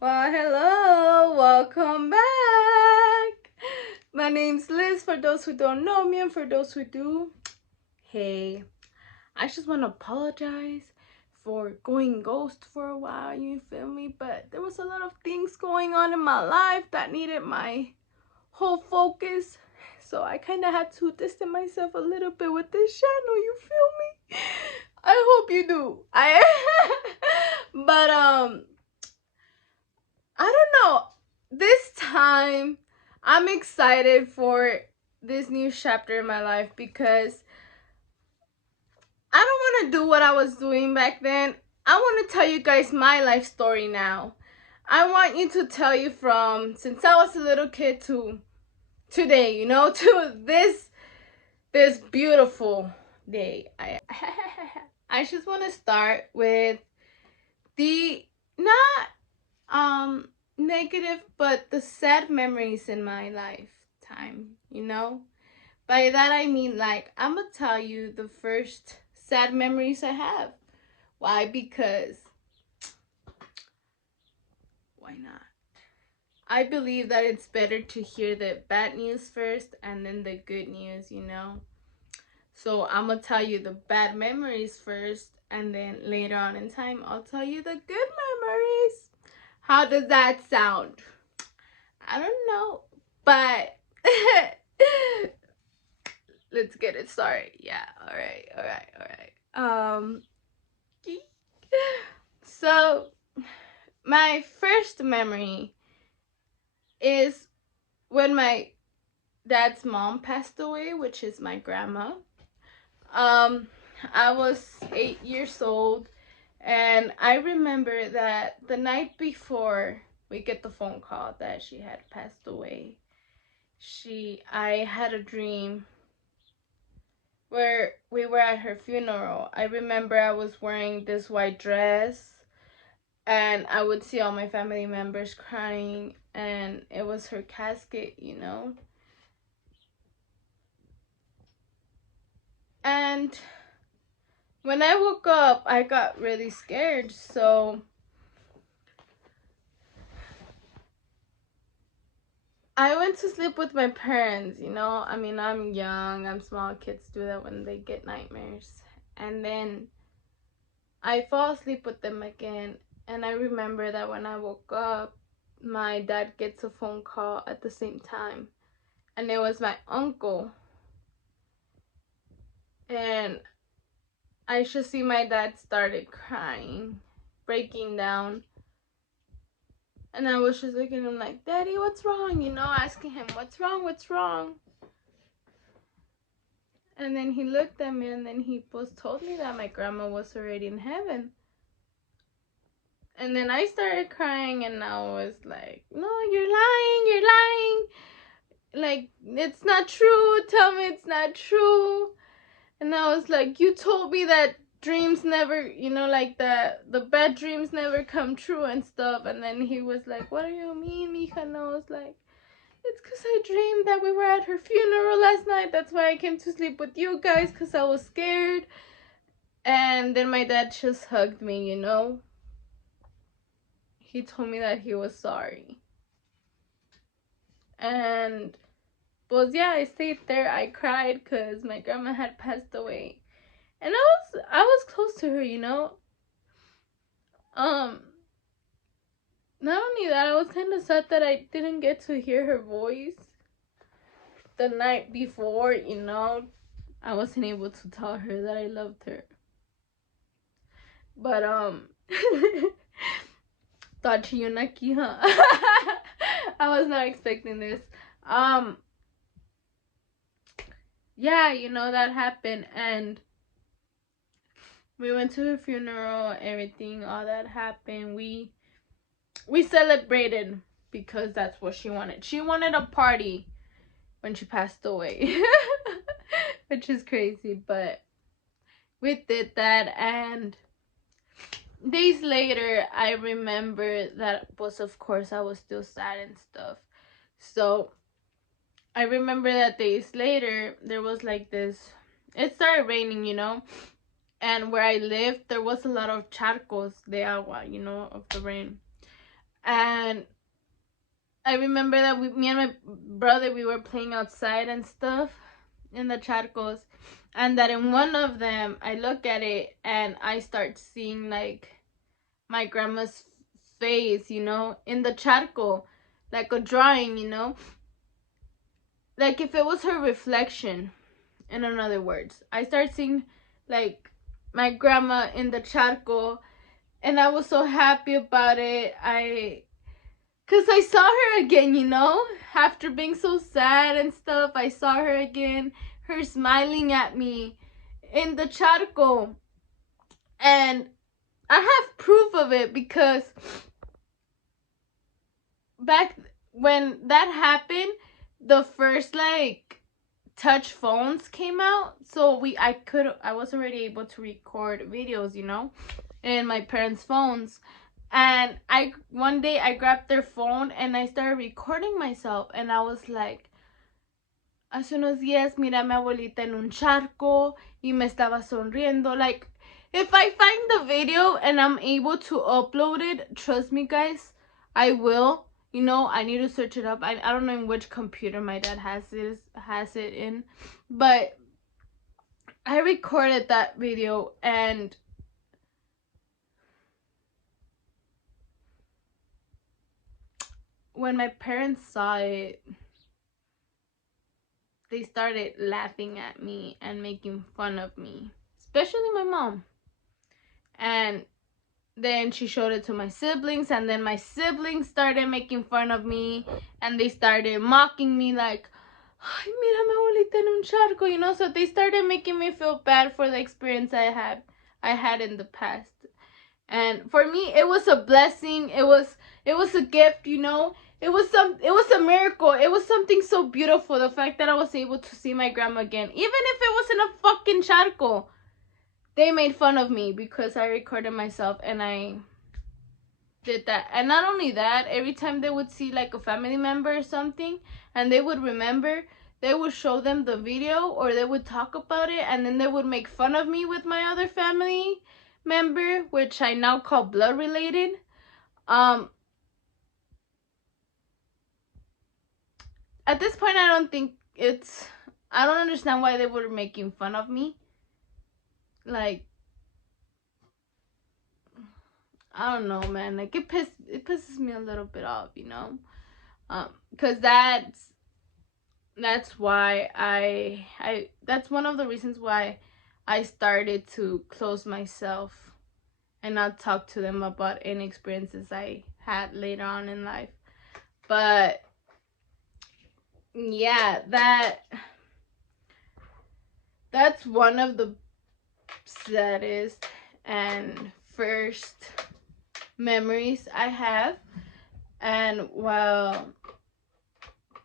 Well, hello, welcome back. My name's Liz, for those who don't know me, and for those who do, hey, I just want to apologize for going ghost for a while, you feel me? But there was a lot of things going on in my life that needed my whole focus, so I kind of had to distance myself a little bit with this channel, you feel me? I hope you do. But I don't know. This time, I'm excited for this new chapter in my life because I don't want to do what I was doing back then. I want to tell you guys my life story now. I want you to tell you from since I was a little kid to today, to this beautiful day. I just want to start with the not negative but the sad memories in my lifetime. By that I mean, like, I'm gonna tell you the first sad memories I have. Why? Because why not? I believe that it's better to hear the bad news first and then the good news. So I'm gonna tell you the bad memories first, and then later on in time I'll tell you the good memories. How does that sound? I don't know, but let's get it started. Yeah, all right. So my first memory is when my dad's mom passed away, which is my grandma. Um, I was 8 years old, and I remember that the night before we get the phone call that she had passed away, I had a dream where we were at her funeral. I remember I was wearing this white dress, and I would see all my family members crying, and it was her casket. And when I woke up, I got really scared, so I went to sleep with my parents. I mean, I'm young, I'm small, kids do that when they get nightmares. And then I fall asleep with them again, and I remember that when I woke up, my dad gets a phone call at the same time, and it was my uncle. And I just see my dad started crying, breaking down. And I was just looking at him like, Daddy, what's wrong? Asking him, what's wrong? What's wrong? And then he looked at me, and then he told me that my grandma was already in heaven. And then I started crying, and I was like, no, you're lying. Like, it's not true. Tell me it's not true. And I was like, you told me that dreams never, like the bad dreams never come true and stuff. And then he was like, what do you mean, mija? And I was like, it's because I dreamed that we were at her funeral last night. That's why I came to sleep with you guys, because I was scared. And then my dad just hugged me. He told me that he was sorry. And, well, yeah, I stayed there. I cried because my grandma had passed away. And I was close to her. Um, Not only that, I was kind of sad that I didn't get to hear her voice the night before. I wasn't able to tell her that I loved her. But thought you Naki, huh? I was not expecting this. Yeah, that happened, and we went to her funeral, everything, all that happened. We celebrated because that's what she wanted. She wanted a party when she passed away. Which is crazy, but we did that. And days later, I remember that was, of course, I was still sad and stuff. So I remember that days later, there was like this, it started raining. And where I lived, there was a lot of charcos de agua, of the rain. And I remember that me and my brother, we were playing outside and stuff in the charcos, and that in one of them I look at it and I start seeing like my grandma's face, you know, in the charco, like a drawing, you know, like if it was her reflection. In other words, I start seeing like my grandma in the charco, and I was so happy about it. Cause I saw her again, you know, after being so sad and stuff. I saw her again, her smiling at me in the charco, and I have proof of it because back when that happened, the first like touch phones came out, so I was already able to record videos, you know, in my parents' phones. And I one day I grabbed their phone and I started recording myself, and I was like, hace unos días miré a mi abuelita en un charco y me estaba sonriendo. Like, if I find the video and I'm able to upload it, trust me guys, I will. You know, I need to search it up. I don't know in which computer my dad has it in, but I recorded that video, and when my parents saw it, they started laughing at me and making fun of me, especially my mom. And then she showed it to my siblings, and then my siblings started making fun of me, and they started mocking me like, ay, mira mi abuelita en un charco, you know. So they started making me feel bad for the experience I had in the past. And for me, it was a blessing. It was a gift, you know. It was a miracle. It was something so beautiful, the fact that I was able to see my grandma again, even if it was in a fucking charco. They made fun of me because I recorded myself and I did that. And not only that, every time they would see like a family member or something and they would remember, they would show them the video or they would talk about it, and then they would make fun of me with my other family member, which I now call blood related. At this point, I don't understand why they were making fun of me. Like, I don't know, man. Like, it pisses me a little bit off, you know. Because that's why that's one of the reasons why I started to close myself and not talk to them about any experiences I had later on in life. But yeah, that's one of the saddest and first memories I have. And well,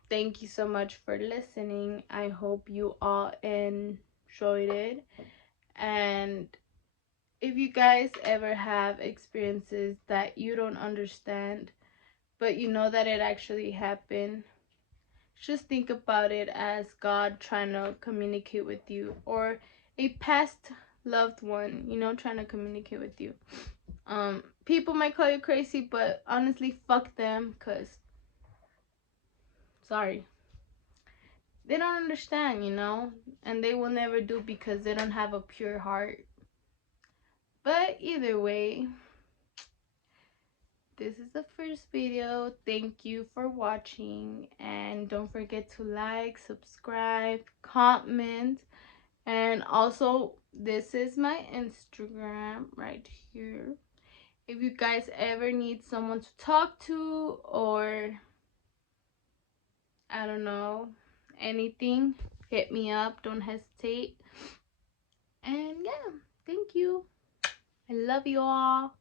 thank you so much for listening. I hope you all enjoyed it. And if you guys ever have experiences that you don't understand, but you know that it actually happened, just think about it as God trying to communicate with you, or a past loved one, you know, trying to communicate with you. People might call you crazy, but honestly, fuck them, cause sorry, they don't understand, you know, and they will never do because they don't have a pure heart. But either way, this is the first video. Thank you for watching, and don't forget to like, subscribe, comment, and also this is my Instagram right here. If you guys ever need someone to talk to, or I don't know, anything, hit me up. Don't hesitate. And yeah, thank you. I love you all.